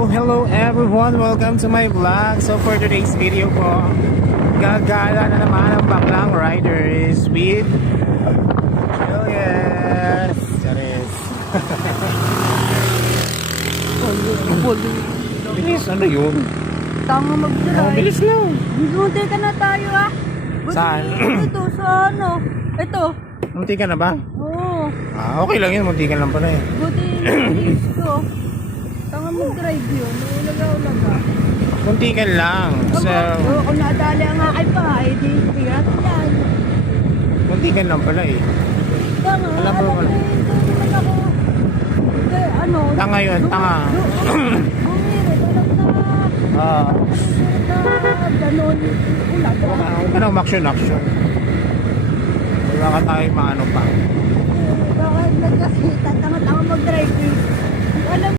Hello everyone! Welcome to my vlog. So for today's video po, gagala na naman ang baklang riders with Julius. Charis. Bilis, ano yun? Tama Oh, mag-drive. bilis na. Buti ka na tayo ah. Buti Saan? Ito, sa ano? Ito. Munti ka na ba? Oo. Okay lang yun, munti ka lang pala eh. Buti ito. Tama mag-drive yun. Ulaga-ulaga. Munti ka lang. So, Kung nadali ang akin pa, di bigat yan. munti ka lang pala eh. Tama, Alam mo ba? Ito naman ako. Ano? Tanga yun, tanga. Bumirit, alam na. Ganon. Ulaga. Huwag ka na umaksyon-aksyon. Wala ka tayo maano pa. Bakit nagkasita? Tama-tama mag-drive eh. Alam